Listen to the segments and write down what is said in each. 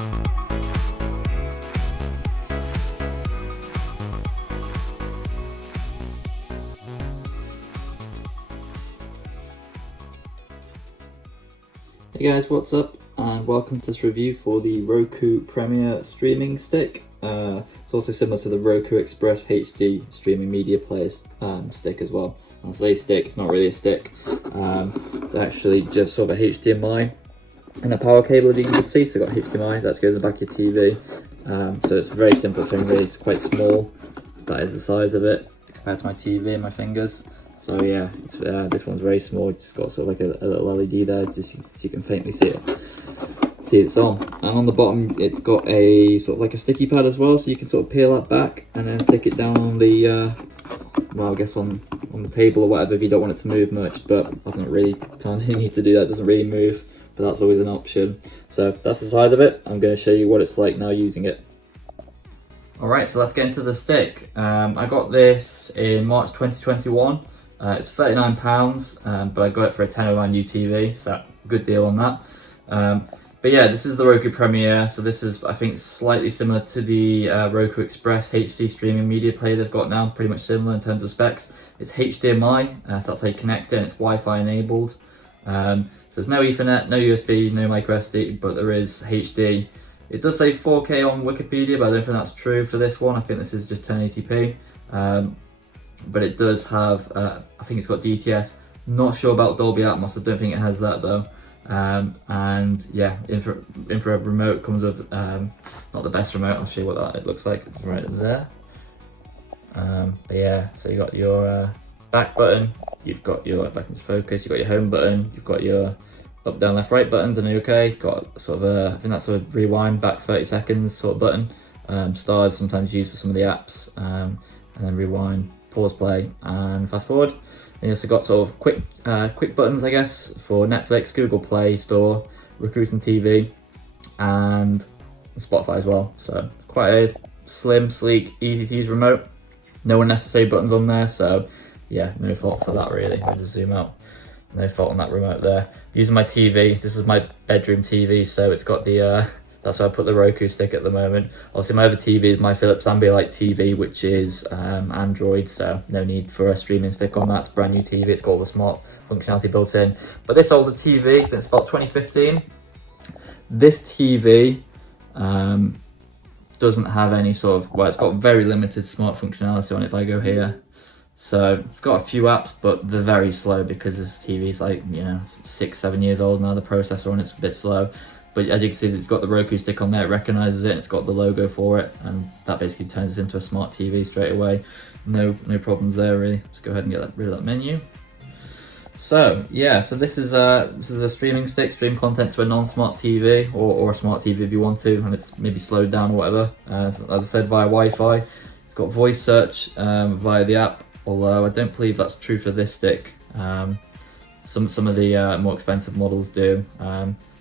Hey guys, what's up? And welcome to this review for the Roku Premiere streaming stick. It's also similar to the Roku Express HD streaming media player stick as well. I'll say stick, it's not really a stick. It's actually just sort of a HDMI and a power cable, as you can just see. So I've got HDMI, that goes in the back of your TV. So it's a very simple thing really, it's quite small. That is the size of it compared to my TV and my fingers. So yeah, this one's very small, just got sort of like a little LED there, just so you can faintly see it. See it's on. And on the bottom it's got a sort of like a sticky pad as well, so you can sort of peel that back and then stick it down on the, well I guess on the table or whatever if you don't want it to move much, but I've not really found you need to do that, it doesn't really move, but that's always an option. So that's the size of it. I'm going to show you what it's like now using it. Alright, so let's get into the stick. I got this in March 2021. It's £39, but I got it for a £10 UTV, so good deal on that. But yeah, this is the Roku Premiere, so this is, I think, slightly similar to the Roku Express HD streaming media player they've got now, pretty much similar in terms of specs. It's HDMI, so that's how you connect it, and it's Wi-Fi enabled. So there's no Ethernet, no USB, no micro SD, but there is HD. It does say 4K on Wikipedia, but I don't think that's true for this one. I think this is just 1080p. But it does have, I think it's got DTS. Not sure about Dolby Atmos, I don't think it has that though. And yeah, infrared remote comes with, not the best remote, I'll show you what it looks like, it's right there. But yeah, so you got your back button, you've got your back into focus, you've got your home button, you've got your up, down, left, right buttons, and okay. Got sort of a, I think that's a rewind back 30 seconds sort of button. Stars sometimes used for some of the apps, and then rewind, pause, play, and fast forward. And you also got sort of quick buttons, I guess, for Netflix, Google Play Store, Recruiting TV, and Spotify as well. So quite a slim, sleek, easy to use remote. No unnecessary buttons on there, so yeah, no fault for that really. I'll just zoom out. No fault on that remote there. Using my TV, this is my bedroom TV, so it's got the, that's where I put the Roku stick at the moment. Obviously my other TV is my Philips Ambilight TV, which is Android, so no need for a streaming stick on that. It's a brand new TV, it's got all the smart functionality built in. But this older TV, I think it's about 2015. This TV doesn't have any sort of, well, it's got very limited smart functionality on it if I go here. So it's got a few apps, but they're very slow because this TV's like, you know, 6-7 years old now. The processor on it's a bit slow. But as you can see, it's got the Roku stick on there, it recognises it, and it's got the logo for it, and that basically turns it into a smart TV straight away. No problems there really. Let's go ahead and get rid of that menu. So yeah, so this is a streaming stick, stream content to a non-smart TV or a smart TV if you want to, and it's maybe slowed down or whatever. As I said, via Wi-Fi. It's got voice search via the app, although I don't believe that's true for this stick. Some of the more expensive models do.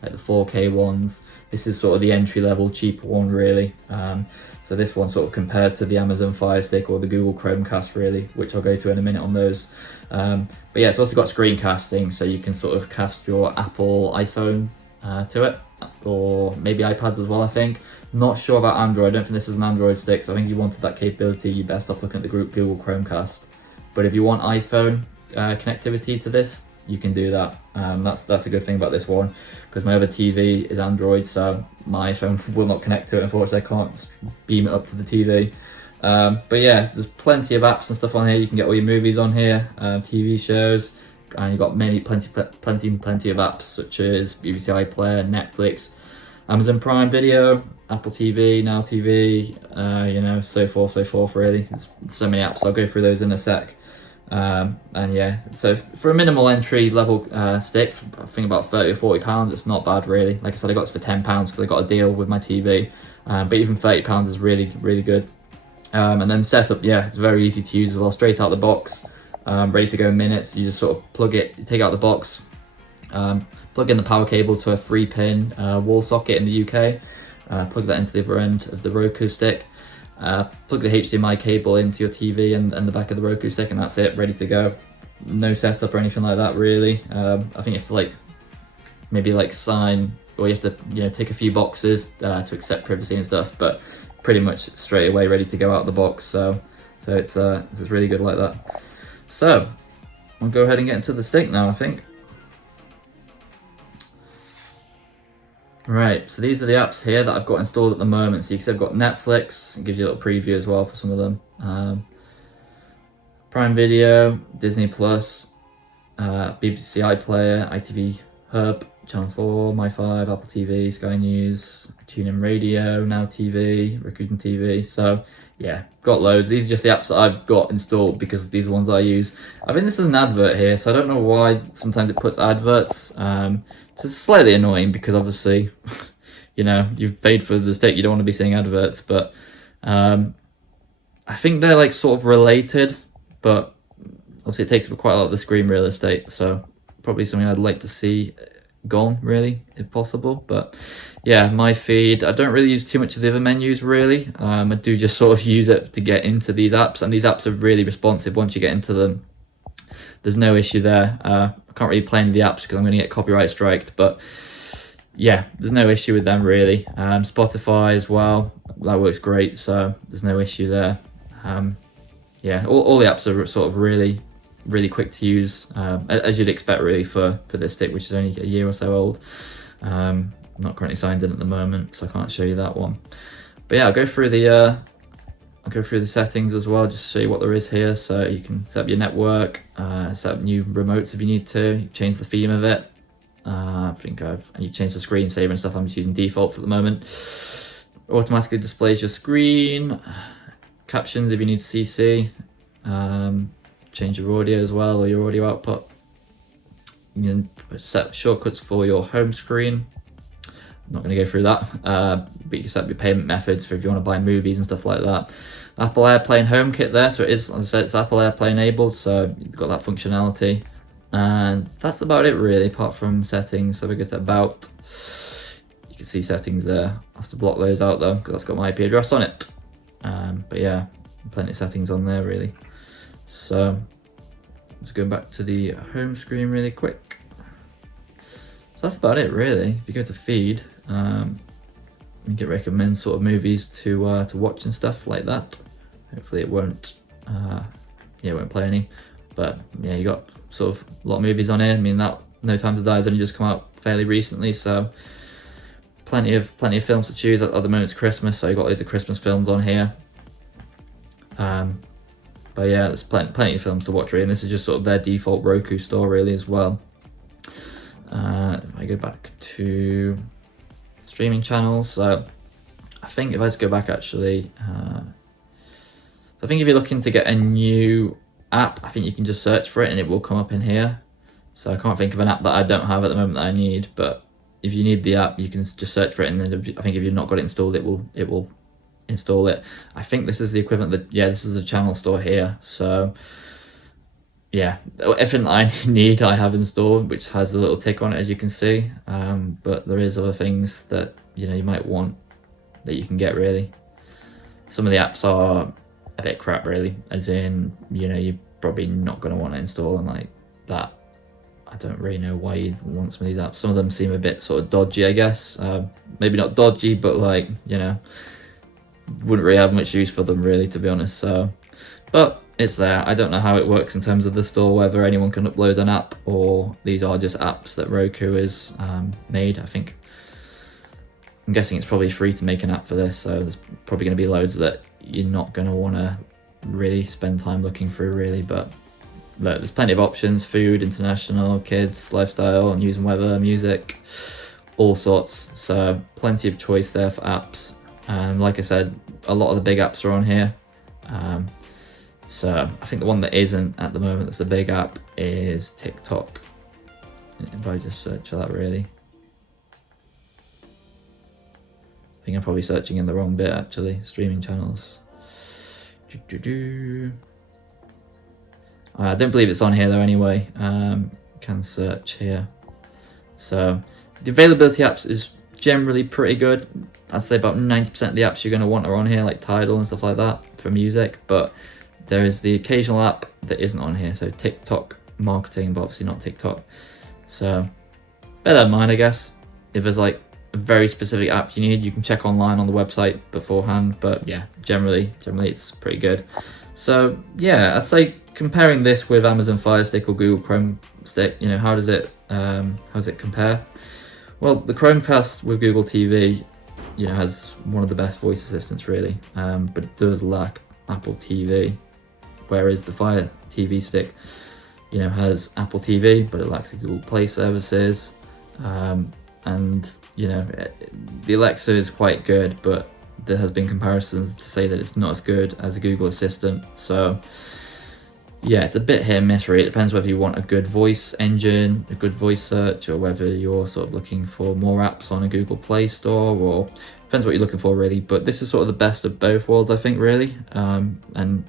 Like the 4K ones. This is sort of the entry-level, cheaper one really. So this one sort of compares to the Amazon Fire Stick or the Google Chromecast really, which I'll go to in a minute on those. But yeah, it's also got screencasting, so you can sort of cast your Apple iPhone to it, or maybe iPads as well, I think. Not sure about Android, I don't think this is an Android stick, so I think if you wanted that capability, you're best off looking at the group Google Chromecast. But if you want iPhone connectivity to this, you can do that. That's a good thing about this one, because my other TV is Android, so my iPhone will not connect to it. Unfortunately, I can't beam it up to the TV. But yeah, there's plenty of apps and stuff on here. You can get all your movies on here, TV shows, and you've got plenty of apps such as BBC iPlayer, Netflix, Amazon Prime Video, Apple TV, Now TV, you know, so forth really. There's so many apps. I'll go through those in a sec. And yeah, so for a minimal entry level stick, I think about £30 or £40, it's not bad really. Like I said, I got this for £10 because I got a deal with my TV, but even £30 is really good. And then setup, yeah, it's very easy to use as well, straight out the box, ready to go in minutes. You just sort of plug it, take out the box, plug in the power cable to a 3-pin wall socket in the UK, plug that into the other end of the Roku stick, plug the HDMI cable into your TV and the back of the Roku stick, and that's it, ready to go. No setup or anything like that really. I think you have to maybe sign or you have to tick a few boxes to accept privacy and stuff, but pretty much straight away ready to go out the box. So it's really good like that. So I'll go ahead and get into the stick now, I think. Right, so these are the apps here that I've got installed at the moment. So you can see I've got Netflix, it gives you a little preview as well for some of them. Prime Video, Disney Plus, BBC iPlayer, ITV Hub, Channel 4, My5, Apple TV, Sky News, TuneIn Radio, Now TV, Roku TV. So yeah, got loads. These are just the apps that I've got installed because these are the ones I use. I think this is an advert here, so I don't know why sometimes it puts adverts. So it's slightly annoying because obviously, you've paid for the stick, you don't want to be seeing adverts, but I think they're like sort of related, but obviously it takes up quite a lot of the screen real estate, so probably something I'd like to see gone, really, if possible. But yeah, my feed, I don't really use too much of the other menus, really. I do just sort of use it to get into these apps, and these apps are really responsive once you get into them. There's no issue there. I can't really play any of the apps because I'm going to get copyright striked, but yeah, there's no issue with them, really. Spotify as well, that works great, so there's no issue there. Yeah, all the apps are sort of really quick to use, as you'd expect, really, for this stick, which is only a year or so old. I'm not currently signed in at the moment, so I can't show you that one. But yeah, I'll go through the settings as well, just to show you what there is here. So you can set up your network, set up new remotes if you need to, change the theme of it. You change the screensaver and stuff. I'm just using defaults at the moment. Automatically displays your screen. Captions if you need CC. Change your audio as well, or your audio output. You can set shortcuts for your home screen. I'm not going to go through that, but you can set up your payment methods for if you want to buy movies and stuff like that. Apple AirPlay and HomeKit there, so it is, as I said, it's Apple AirPlay enabled, so you've got that functionality. And that's about it, really, apart from settings. So we go to About. You can see settings there. I have to block those out though, because that's got my IP address on it. But yeah, plenty of settings on there, really. So let's go back to the home screen really quick. So that's about it, really. If you go to feed, you can recommend sort of movies to watch and stuff like that. Hopefully it won't play any. But yeah, you got sort of a lot of movies on here. I mean, that No Time to Die has only just come out fairly recently, so plenty of films to choose. At the moment it's Christmas, so you got loads of Christmas films on here. But yeah, there's plenty of films to watch, really, and this is just sort of their default Roku store, really, as well. If I go back to streaming channels, so I think if I just go back, actually, so I think if you're looking to get a new app, I think you can just search for it and it will come up in here. So I can't think of an app that I don't have at the moment that I need, but if you need the app, you can just search for it, and then I think if you've not got it installed, it will install it. I think this is the equivalent that, yeah, this is a channel store here. So yeah, everything I need I have installed, which has a little tick on it, as you can see. But there is other things that you might want that you can get, really. Some of the apps are a bit crap, really, as in you're probably not going to want to install them like that. I don't really know why you'd want some of these apps. Some of them seem a bit sort of dodgy, I guess. Maybe not dodgy, but like, wouldn't really have much use for them, really, to be honest. So, but it's there. I don't know how it works in terms of the store, whether anyone can upload an app or these are just apps that Roku has made. I'm guessing it's probably free to make an app for this, so there's probably going to be loads that you're not going to want to really spend time looking through, really. But look, there's plenty of options: food, international, kids, lifestyle, news and weather, music, all sorts. So plenty of choice there for apps. And like I said, a lot of the big apps are on here. So I think the one that isn't at the moment that's a big app is TikTok. If I just search for that, really. I think I'm probably searching in the wrong bit, actually. Streaming channels. I don't believe it's on here though, anyway. Can search here. So the availability apps is generally pretty good. I'd say about 90% of the apps you're going to want are on here, like Tidal and stuff like that for music. But there is the occasional app that isn't on here. So TikTok marketing, but obviously not TikTok. So better than mine, I guess. If there's like very specific app you need, you can check online on the website beforehand, but yeah, generally it's pretty good. So yeah, I'd say comparing this with Amazon Fire Stick or Google Chrome Stick, you know, how does it compare? Well, the Chromecast with Google TV, you know, has one of the best voice assistants really, but it does lack Apple TV, whereas the Fire TV Stick, you know, has Apple TV, but it lacks the Google Play services. And you know, the Alexa is quite good, but there has been comparisons to say that it's not as good as a Google Assistant. So yeah, it's a bit hit and miss really. It depends whether you want a good voice engine, a good voice search, or whether you're sort of looking for more apps on a Google Play Store, or depends what you're looking for really. But this is sort of the best of both worlds, I think, really. And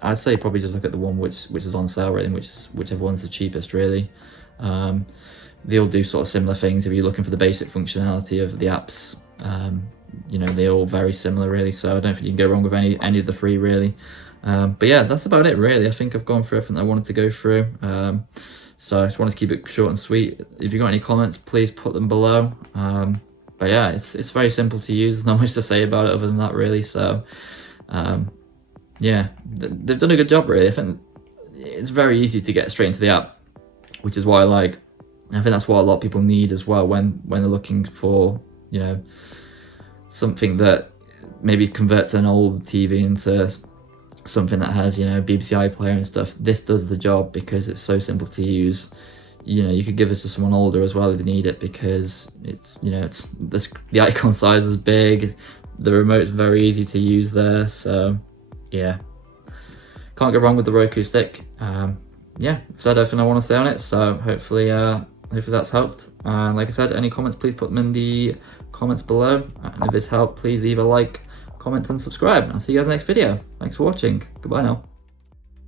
I'd say probably just look at the one which is on sale really, whichever one's the cheapest really. They all do sort of similar things. If you're looking for the basic functionality of the apps, you know, they're all very similar really, so I don't think you can go wrong with any of the three really. But yeah, that's about it really. I think I've gone through everything I wanted to go through. So I just wanted to keep it short and sweet. If you've got any comments, please put them below. But yeah, it's very simple to use. There's not much to say about it other than that really. So yeah, they've done a good job really. I think it's very easy to get straight into the app, which is why I think that's what a lot of people need as well when they're looking for, you know, something that maybe converts an old TV into something that has, you know, BBC iPlayer and stuff. This does the job because it's so simple to use. You know, you could give this to someone older as well if they need it, because it's, you know, the icon size is big, the remote's very easy to use there. So yeah, can't go wrong with the Roku stick. Yeah, I've said everything I want to say on it, so hopefully that's helped. And like I said, any comments, please put them in the comments below. And if this helped, please leave a like, comment and subscribe. I'll see you guys next video. Thanks for watching. Goodbye now.